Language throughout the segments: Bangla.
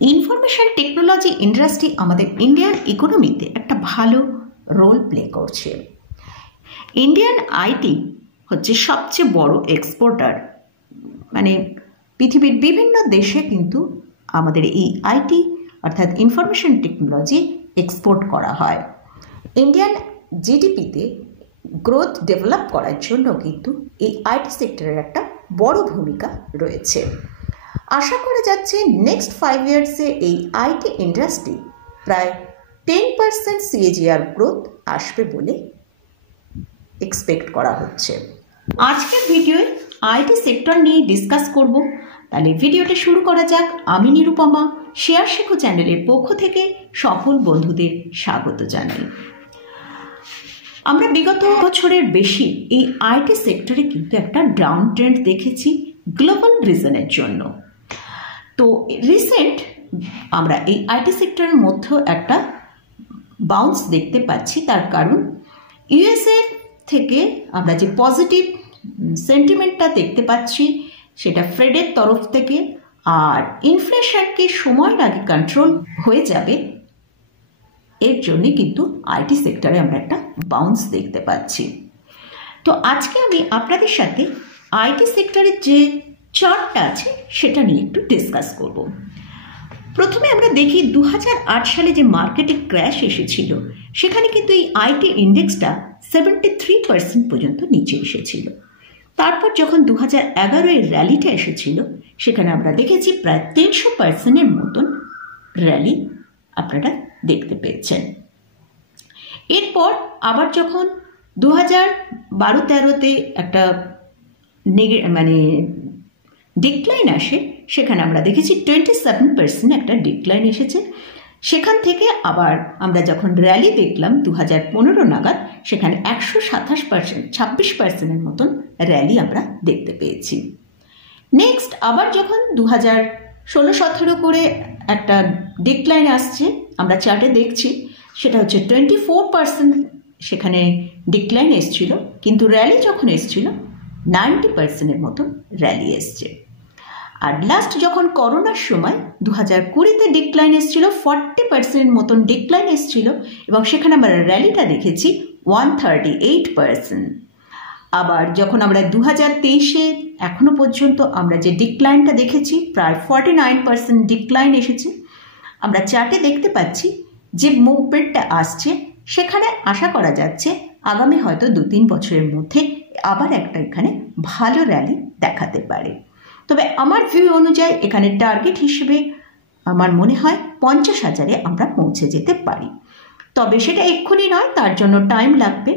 ইনফরমেশন টেকনোলজি ইন্ডাস্ট্রি আমাদের ইন্ডিয়ান ইকোনমিতে একটা ভালো রোল প্লে করছে। ইন্ডিয়ান আইটি হচ্ছে সবচেয়ে বড় এক্সপোর্টার, মানে পৃথিবীর বিভিন্ন দেশে কিন্তু আমাদের এই আইটি অর্থাৎ ইনফরমেশন টেকনোলজি এক্সপোর্ট করা হয়। ইন্ডিয়ান জিডিপিতে গ্রোথ ডেভেলপ করার জন্য কিন্তু এই আইটি সেক্টরের একটা বড় ভূমিকা রয়েছে। আশা করা যাচ্ছে নেক্সট 5 ইয়ার্সে এই আইটি ইন্ডাস্ট্রি প্রায় 10% CAGR গ্রোথ আসবে বলে এক্সপেক্ট করা হচ্ছে। আজকের ভিডিওয়ে আইটি সেক্টর নিয়ে ডিসকাস করব। তাহলে ভিডিওটা শুরু করা যাক। আমি নিরুপমা, শেয়ার শেখো চ্যানেলের পক্ষ থেকে সকল বন্ধুদের স্বাগত জানাই। আমরা বিগত বছরের বেশি এই আইটি সেক্টরে কিন্তু একটা ডাউন ট্রেন্ড দেখেছি গ্লোবাল রিজনের জন্য। তো রিসেন্ট আমরা এই আইটি সেক্টরের মধ্যেও একটা বাউন্স দেখতে পাচ্ছি। তার কারণ ইউএসএ থেকে আমরা যে পজিটিভ সেন্টিমেন্টটা দেখতে পাচ্ছি সেটা ফেডের তরফ থেকে, আর ইনফ্লেশনকে সময়ের আগে কন্ট্রোল হয়ে যাবে, এর জন্য কিন্তু আইটি সেক্টরে আমরা একটা বাউন্স দেখতে পাচ্ছি। তো আজকে আমি আপনাদের সাথে আইটি সেক্টরের যে চার্টটা আছে সেটা নিয়ে একটু ডিসকাস করব। প্রথমে আমরা দেখি 2008 সালে যে মার্কেটে ক্র্যাশ এসেছিল সেখানে কিন্তু এই আইটি ইন্ডেক্সটা 73% পর্যন্ত নিচে এসেছিল। তারপর যখন 2011 র্যালিটা এসেছিল সেখানে আমরা দেখেছি প্রায় 300%-এর মতন র্যালি আপনারা দেখতে পেয়েছেন। এরপর আবার যখন 2012-13-তে একটা ডিক্লাইন আসে, সেখানে আমরা দেখেছি 27% একটা ডিক্লাইন এসেছে। সেখান থেকে আবার আমরা যখন র্যালি দেখলাম 2015 নাগাদ, সেখানে 127%-26%-এর মতন র্যালি আমরা দেখতে পেয়েছি। নেক্সট আবার যখন 2016-17 করে একটা ডিক্লাইন আসছে, আমরা চার্টে দেখছি সেটা হচ্ছে 24% সেখানে ডিক্লাইন এসছিল, কিন্তু র্যালি যখন এসছিল 90%-এর মতন র্যালি এসছে। আর লাস্ট যখন করোনার সময় 2020-তে ডিক্লাইন এসছিল, 40%-এর মতন ডিক্লাইন এসছিল এবং সেখানে আমরা র্যালিটা দেখেছি 138%। আবার যখন আমরা 2023-এ এখনো পর্যন্ত আমরা যে ডিক্লাইনটা দেখেছি প্রায় 49% ডিক্লাইন এসেছে। আমরা চার্টে দেখতে পাচ্ছি যে মুভমেন্টটা আসছে, সেখানে আশা করা যাচ্ছে আগামী হয়তো 2-3 বছরের মধ্যে আবার একটা এখানে ভালো র্যালি দেখাতে পারে। তবে আমার ভিউ অনুযায়ী এখানে টার্গেট হিসেবে আমার মনে হয় 50,000-এ আমরা পৌঁছে যেতে পারি। তবে সেটা এক্ষুনি নয়, তার জন্য টাইম লাগবে।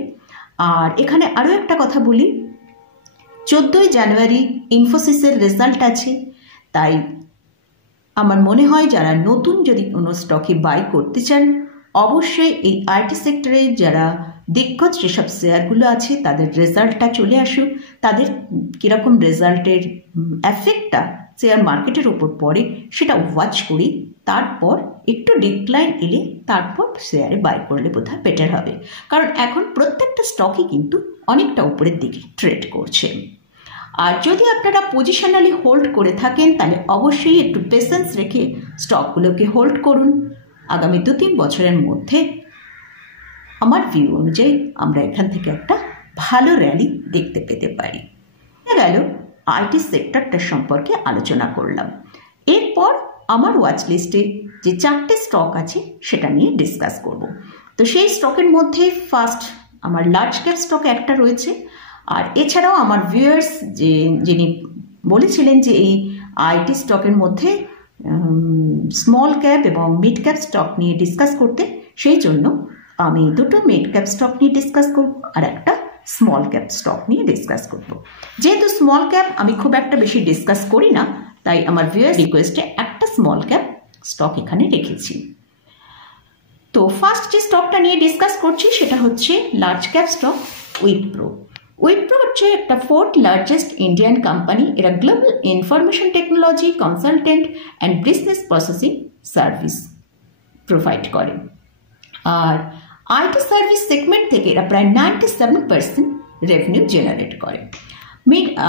আর এখানে আরও একটা কথা বলি, 14 জানুয়ারি ইনফোসিসের রেজাল্ট আছে, তাই আমার মনে হয় যারা নতুন যদি কোনো স্টকে বাই করতে চান, অবশ্যই এই আইটি সেক্টরে যারা দিগ্গজ যেসব শেয়ারগুলো আছে তাদের রেজাল্টটা চলে আসুক, তাদের কীরকম রেজাল্টের এফেক্টটা শেয়ার মার্কেটের ওপর পড়ে সেটা ওয়াচ করি, তারপর একটু ডিক্লাইন এলে তারপর শেয়ারে বাই করলে বোধহয় বেটার হবে। কারণ এখন প্রত্যেকটা স্টকই কিন্তু অনেকটা উপরের দিকে ট্রেড করছে। আর যদি আপনারা পজিশনালি হোল্ড করে থাকেন তাহলে অবশ্যই একটু পেশেন্স রেখে স্টকগুলোকে হোল্ড করুন। আগামী 2-3 বছরের মধ্যে আমার ভিউ অনুযায়ী আমরা এখান থেকে একটা ভালো র্যালি দেখতে পেতে পারি। গেল আইটি সেক্টরটা সম্পর্কে আলোচনা করলাম। এরপর আমার ওয়াচ লিস্টে যে 4টে স্টক আছে সেটা নিয়ে ডিসকাস করব। তো সেই স্টকের মধ্যে ফার্স্ট আমার লার্জ ক্যাপ স্টক একটা রয়েছে। আর এছাড়াও আমার ভিউয়ার্স যিনি বলেছিলেন যে এই আইটি স্টকের মধ্যে স্মল ক্যাপ এবং মিড ক্যাপ স্টক নিয়ে ডিসকাস করতে, সেই জন্য আমি 2টো মিড ক্যাপ স্টক নিয়ে ডিসকাস করব আর একটা স্মল ক্যাপ স্টক নিয়ে ডিসকাস করব। যেহেতু স্মল ক্যাপ আমি খুব একটা বেশি ডিসকাস করি না, তাই আমার ভিউয়ার্স রিকোয়েস্টে একটা স্মল ক্যাপ স্টক এখানে রেখেছি। তো ফার্স্ট যে স্টকটা নিয়ে ডিসকাস করছি সেটা হচ্ছে large cap stock Wipro. Wipro হচ্ছে একটা 4th লার্জেস্ট ইন্ডিয়ান কোম্পানি। এরা global information technology consultant and business processing service provide করে। আর আইটি সার্ভিস সেগমেন্ট থেকে এরা প্রায় 97% রেভিনিউ জেনারেট করে।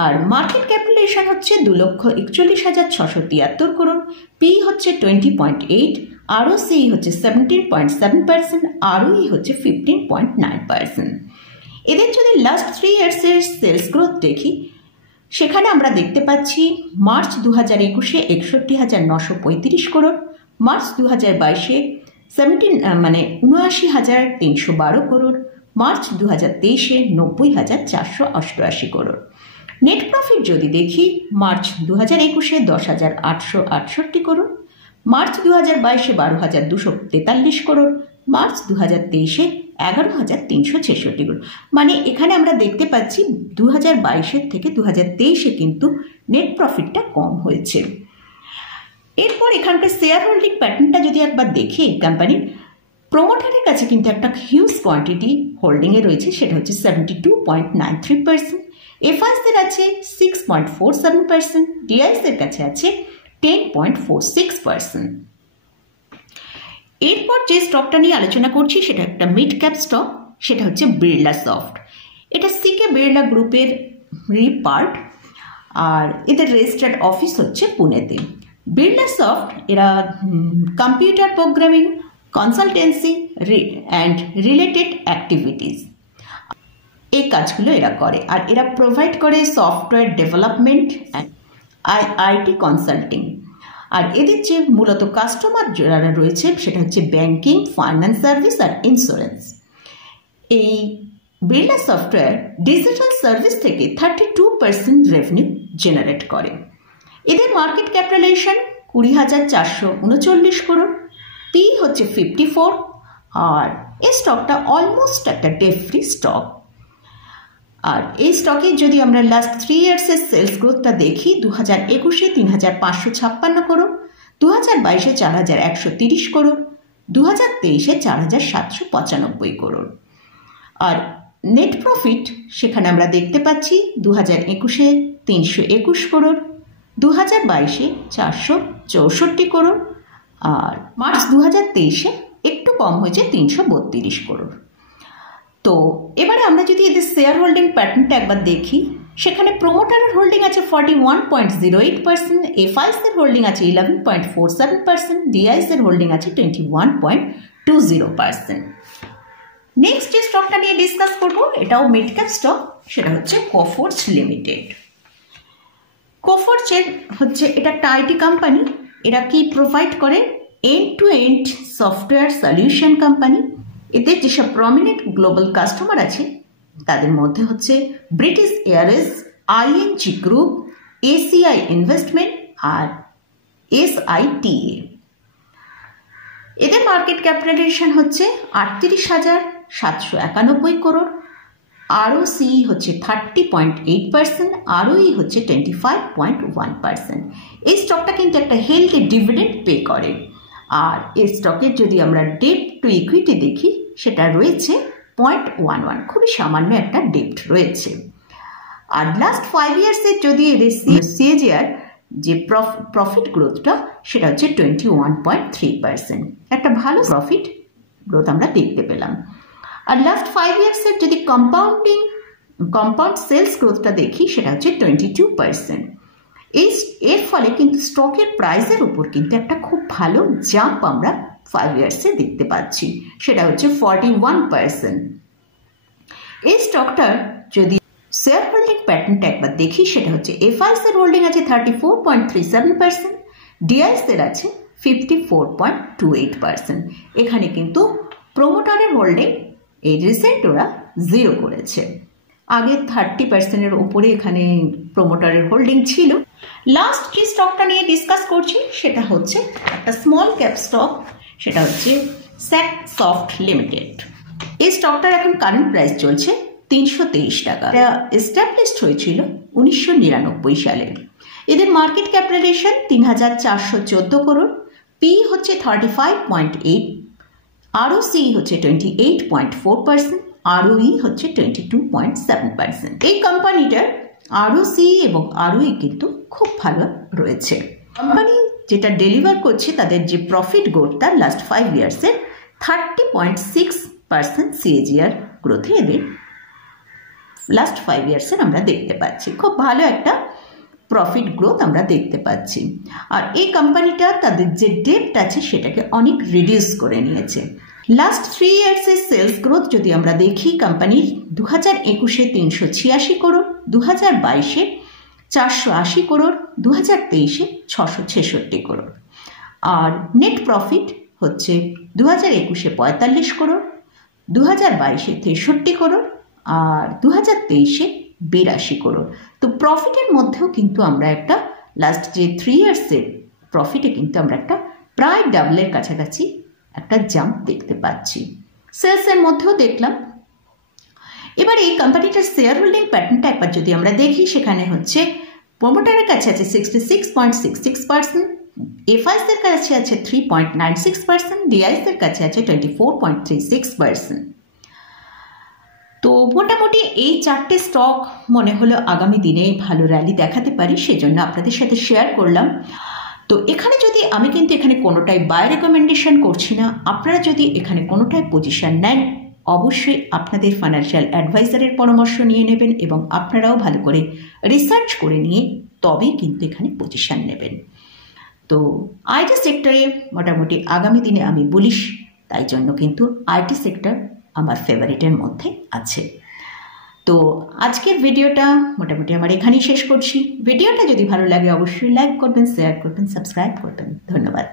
আর মার্কেট ক্যাপিটালাইজেশন হচ্ছে 2,41,673 করোড়, পি হচ্ছে 20.8, ROCE হচ্ছে 17.7%, ROE হচ্ছে 15.9%। এদের যদি লাস্ট 3 ইয়ার্সের সেলস গ্রোথ দেখি, সেখানে আমরা দেখতে পাচ্ছি মার্চ 2021-এ 61,935 করোড়, মার্চ 2022-এ 79,312 করোড়, মার্চ 2023-এ 90,488 করোড়। নেট প্রফিট যদি দেখি, মার্চ 2021-এ 10,868 করোড়, মার্চ 2022-এ 12,243 করোড়, মার্চ 2023-এ 11,366 করোড়। মানে এখানে আমরা দেখতে পাচ্ছি 2022-এর থেকে 2023-এ কিন্তু নেট প্রফিটটা কম হয়েছে। এরপর এখানকার শেয়ার হোল্ডিং প্যাটার্নটা যদি একবার দেখি, কোম্পানির প্রোমোটারের কাছে কিন্তু একটা হিউজ কোয়ান্টিটি হোল্ডিংয়ে রয়েছে, সেটা হচ্ছে 72.93%, এফআইসের আছে 6.47%, ডিআইসের কাছে আছে 10.46%। এরপর যে স্টকটা নিয়ে আলোচনা করছি সেটা একটা মিড ক্যাপ স্টক, সেটা হচ্ছে বিড়লা সফট। এটা সিকে বিড়লা গ্রুপের পার্ট, আর এদের রেজিস্টার্ড অফিস হচ্ছে পুনেতে। বিড়লা সফট এরা computer programming, consultancy and related activities, এই কাজগুলো এরা করে। আর এরা প্রোভাইড করে সফটওয়্যার ডেভেলপমেন্ট, আইটি কনসাল্টিং। আর এদের যে মূলত কাস্টমার যারা রয়েছে সেটা হচ্ছে ব্যাংকিং, ফাইন্যান্স সার্ভিস আর ইন্স্যুরেন্স। এই বিড়লা সফটওয়্যার ডিজিটাল সার্ভিস থেকে 32% রেভিনিউ জেনারেট করে। এদের মার্কেট ক্যাপিটালাইজেশন 20,439 করোড়, পি হচ্ছে 54, আর এই স্টকটা অলমোস্ট একটা ডেট ফ্রি স্টক। আর এই স্টকে যদি আমরা লাস্ট 3 ইয়ার্সের সেলস গ্রোথটা দেখি, 2021-এ 3,556 করোড়, 2022-এ 4,130 করোড়, 2023-এ 4,795 করোড়। আর নেট প্রফিট সেখানে আমরা দেখতে পাচ্ছি 2021-এ 321 করোড়, 2022-এ 464 করোড়, আর মার্চ 2023-এ একটু কম হয়েছে 332 করোড়। তো এবারে আমরা যদি এদের শেয়ার হোল্ডিং প্যাটার্নটা একবার দেখি, সেখানে প্রোমোটারের হোল্ডিং আছে 41.08%, এফআইসের হোল্ডিং আছে 11.47%, ডিআইসের হোল্ডিং আছে 21.20%। নেক্সট যে স্টকটা নিয়ে ডিসকাস করব, এটাও মিড ক্যাপ স্টক, সেটা হচ্ছে কোফোর্জ লিমিটেড। কোফোর্জের হচ্ছে এটা একটা আইটি কোম্পানি। এরা কি প্রোভাইড করে? End to end software solution company. এদের যেসব প্রমিনেন্ট গ্লোবাল কাস্টমার আছে তাদের মধ্যে হচ্ছে British Airways, ING group, ACI investment আর এসআইটিএ। এদের মার্কেট ক্যাপিটালাইজেশন হচ্ছে 38,791 করোড়, ROCE হচ্ছে 30.8%, ROE হচ্ছে 25.1%। এই স্টকটা কিন্তু একটা হেলদি ডিভিডেন্ড পে করে। আর এই স্টকের যদি আমরা ডেপ্ট টু ইকুইটি দেখি, সেটা রয়েছে 0.11, খুবই সামান্য একটা ডেপ্ট রয়েছে। আর লাস্ট 5 ইয়ার্সের যদি এদের সিএজিআর যে প্রফিট গ্রোথটা, সেটা হচ্ছে 21.3%, একটা ভালো প্রফিট গ্রোথ আমরা দেখতে পেলাম। আর লাস্ট 5 ইয়ার্সের যদি কম্পাউন্ড সেলস গ্রোথটা দেখি, সেটা হচ্ছে 22%। এর ফলে কিন্তু স্টকের প্রাইসের উপর কিন্তু একটা খুব ভালো জাম্প আমরা 5 ইয়ার্সে দেখতে পাচ্ছি, সেটা হচ্ছে 41%। এই স্টকটার যদি শেয়ার হোল্ডিং প্যাটার্নটা একবার দেখি, সেটা হচ্ছে এফআইসের হোল্ডিং আছে 34.37%, ডিআইসের আছে 54.28%। এখানে কিন্তু প্রোমোটারের হোল্ডিং এই রিসেন্ট ওরা 0 করেছে। আগে 30%-এর উপরে এখানে প্রোমোটারের হোল্ডিং ছিল। লাস্ট যে স্টকটা নিয়ে ডিসকাস করছি সেটা হচ্ছে একটা স্মল ক্যাপ স্টক, সেটা হচ্ছে স্যাক সফট লিমিটেড। এই স্টকটার এখন কারেন্ট প্রাইস চলছে 323 টাকা। এটা এস্টাবলিশড হয়েছিল 1999 সালে। এদের মার্কেট ক্যাপিটালাইজেশন 3,414 করোড়, পি হচ্ছে 35.8, ROCE হচ্ছে 28.4%, ROE হচ্ছে 22.7%। এই কোম্পানিটার ROCE এবং ROE কিন্তু খুব ভালো রয়েছে। কোম্পানি যেটা ডেলিভার করছে, তাদের যে প্রফিট গ্রোথটা লাস্ট 5 ইয়ার্সের 30.6% CAGR গ্রোথে এদের লাস্ট 5 ইয়ার্সের আমরা দেখতে পাচ্ছি। খুব ভালো একটা প্রফিট গ্রোথ আমরা দেখতে পাচ্ছি। আর এই কোম্পানিটা তাদের যে ডেপ্ট আছে সেটাকে অনেক রিডিউস করে নিয়েছে। লাস্ট 3 ইয়ার্সের সেলস গ্রোথ যদি আমরা দেখি, কোম্পানির 2021-এ 386 করোড়, 2022-এ 480 করোড়, 2023-এ 666 করোড়। আর নেট প্রফিট হচ্ছে 2021-এ 45 করোড়, 2022-এ 63 করোড় আর 2023-এ 82 করোড়। তো প্রফিটের মধ্যেও কিন্তু আমরা একটা লাস্ট যে 3 ইয়ার্সের প্রফিটে কিন্তু আমরা একটা প্রায় ডাবলের কাছাকাছি একটা জাম্প দেখতে পাচ্ছি। সেলসের মধ্যেও দেখলাম। এবার এই কোম্পানিটার শেয়ার হোল্ডিং প্যাটার্নটা একবার যদি আমরা দেখি, সেখানে হচ্ছে প্রোমোটারের কাছে আছে 66.66%, এফআইসের কাছে আছে 3.96%, ডিআইসের কাছে আছে 24.36%। তো মোটামুটি এই 4টে স্টক মনে হলো আগামী দিনে ভালো র্যালি দেখাতে পারি, সেজন্য আপনাদের সাথে শেয়ার করলাম। তো এখানে যদি আমি কিন্তু এখানে কোনোটাই বাই রেকমেন্ডেশন করছি না। আপনারা যদি এখানে কোনোটাই পজিশন নেন, অবশ্যই আপনাদের ফাইন্যান্সিয়াল অ্যাডভাইজারের পরামর্শ নিয়ে নেবেন এবং আপনারাও ভালো করে রিসার্চ করে নিয়ে তবেই কিন্তু এখানে পজিশন নেবেন। তো আইটি সেক্টরে মোটামুটি আগামী দিনে আমি বলিশ, তাই জন্য কিন্তু আইটি সেক্টর আমার ফেভারিটের মধ্যে আছে। তো আজকের ভিডিওটা মোটামুটি আমার এখানেই শেষ করছি। ভিডিওটা যদি ভালো লাগে অবশ্যই লাইক করবেন, শেয়ার করবেন, সাবস্ক্রাইব করবেন। ধন্যবাদ।